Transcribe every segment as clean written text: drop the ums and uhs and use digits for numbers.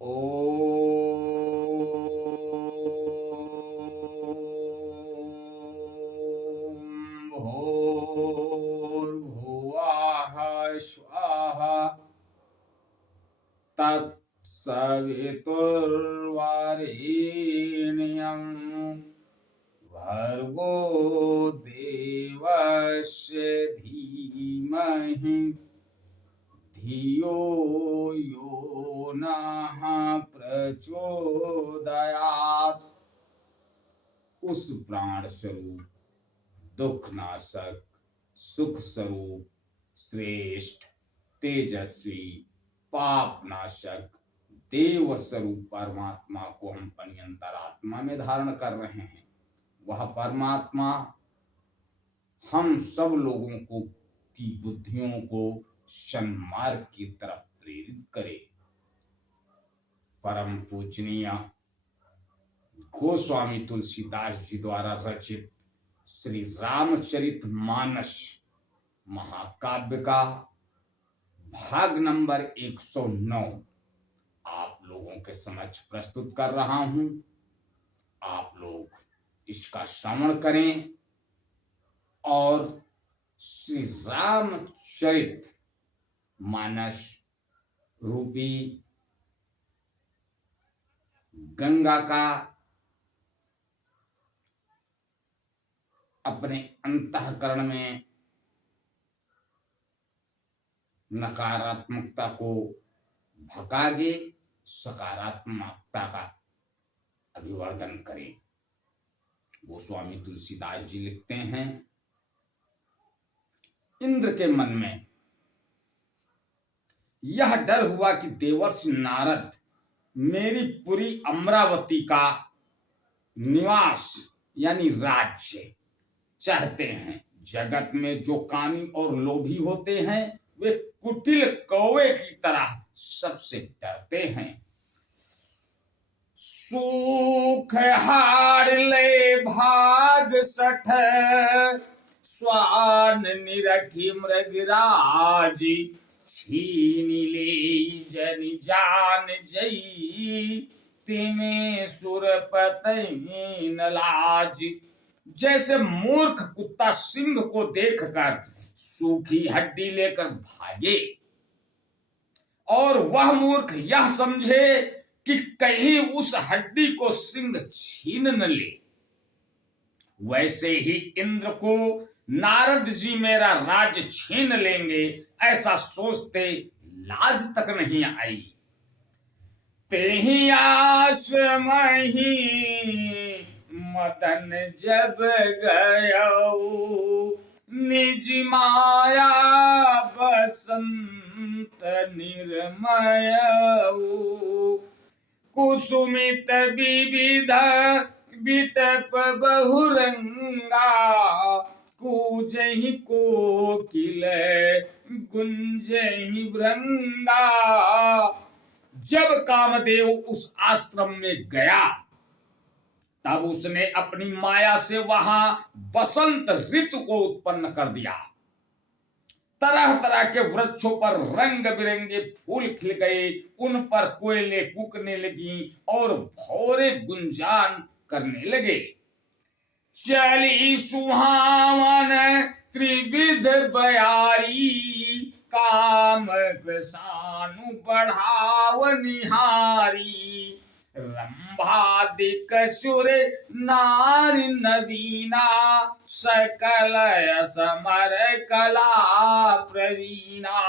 ॐ भूर्भुवः स्वाहा तत्सवितुर्वरेण्यं भर्गो देवस्य धीमहि धियो यो नः प्रचोदयात्। उस प्राण स्वरूप, दुखनाशक, सुख स्वरूप, श्रेष्ठ, तेजस्वी, पापनाशक, देव स्वरूप परमात्मा को हम अपनी अंतरात्मा में धारण कर रहे हैं। वह परमात्मा हम सब लोगों को की बुद्धियों को सन्मार्ग की तरफ प्रेरित करे। परम पूजनीय गोस्वामी तुलसीदास जी द्वारा रचित श्री रामचरितमानस महाकाव्य का भाग नंबर 109 आप लोगों के समक्ष प्रस्तुत कर रहा हूं। आप लोग इसका श्रवण करें और श्री रामचरित मानस रूपी गंगा का अपने अंतःकरण में नकारात्मकता को भगागे सकारात्मकता का अभिवर्धन करें। गोस्वामी तुलसीदास जी लिखते हैं, इंद्र के मन में यह डर हुआ कि देवर्षि नारद मेरी पुरी अमरावती का निवास यानी राज्य चाहते हैं। जगत में जो कामी और लोभी होते हैं वे कुटिल कौवे की तरह सबसे डरते हैं। सुख हार ले भाग सठ स्वान निरखी मृगराज छीन ले जन जान जई तिमे सुरपतैन लाज। जैसे मूर्ख कुत्ता सिंह को देखकर सूखी हड्डी लेकर भागे और वह मूर्ख यह समझे कि कहीं उस हड्डी को सिंह छीन न ले, वैसे ही इंद्र को नारद जी मेरा राज छीन लेंगे ऐसा सोचते लाज तक नहीं आई। तेहि आस मही मदन जब गयो निज माया बसंत निर्मय। कुसुमित विविध विटप बहुरंगा कूजहि कोकिल गुंजहि भृंगा। जब कामदेव उस आश्रम में गया तब उसने अपनी माया से वहां बसंत ऋतु को उत्पन्न कर दिया। तरह तरह के वृक्षों पर रंग बिरंगे फूल खिल गए, उन पर कोयले कूकने लगी और भौरे गुंजान करने लगे। चली सुहावन त्रिविध बयारी काम कृसानु बढ़ाव निहारी। रंभादिक सुर नारी नवीना सकल समर कला प्रवीणा।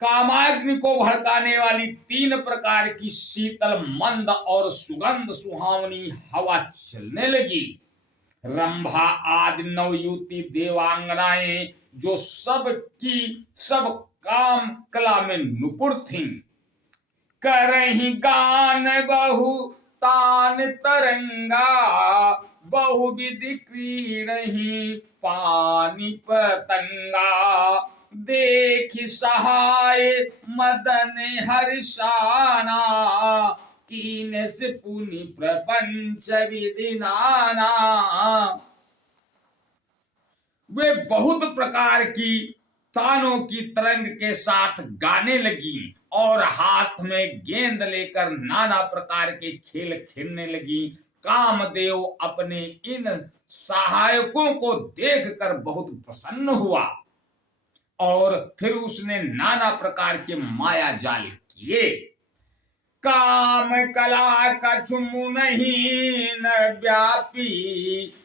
कामाग्नि को भड़काने वाली 3 प्रकार की शीतल मंद और सुगंध सुहावनी हवा चलने लगी। रंभा आदि नवयुवती देवांगनाएं जो सब की सब काम कला में निपुण थीं, करही गान बहु तान तरंगा बहुविधि क्रीडहि पानी पतंगा। देखि सहाय मदन हर्षाना कीन से पुनि प्रपंच विधि नाना। वे बहुत प्रकार की तानों की तरंग के साथ गाने लगी और हाथ में गेंद लेकर नाना प्रकार के खेल खेलने लगी। कामदेव अपने इन सहायकों को देखकर बहुत प्रसन्न हुआ और फिर उसने नाना प्रकार के माया जाल किए। काम कला कछु नहीं न व्यापी,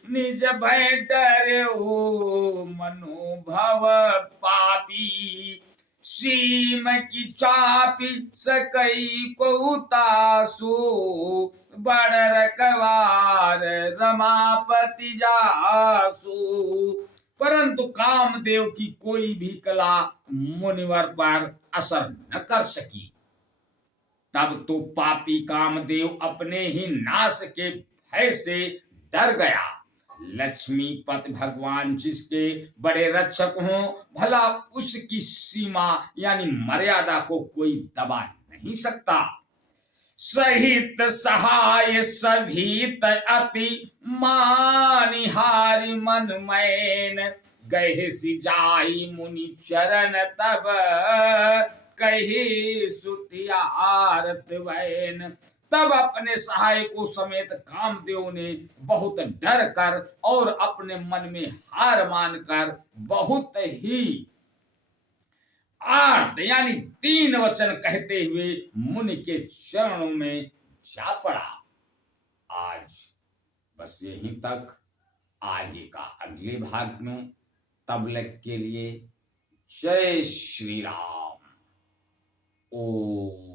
निज भय डरऊ मनोभव पापी। सीम की चापी सकई को तासु, बड़ रखवार रमापति जासु। परंतु कामदेव की कोई भी कला मुनिवर पर असर न कर सकी। तब तो पापी कामदेव अपने ही नाश के भय से डर गया। लक्ष्मीपति भगवान जिसके बड़े रक्षक हों, भला उसकी सीमा यानी मर्यादा को कोई दबा नहीं सकता। सहित सहाय सभीत अति मानिहारी मन मैन, गहे सिजाई मुनि चरण तब कही सुतियारत वैन। तब अपने सहायकों समेत कामदेव ने बहुत डर कर और अपने मन में हार मानकर बहुत ही आर्त यानी 3 वचन कहते हुए मुनि के चरणों में जा पड़ा। आज बस यहीं तक, आगे का अगले भाग में। तब तक के लिए जय श्री राम। ओ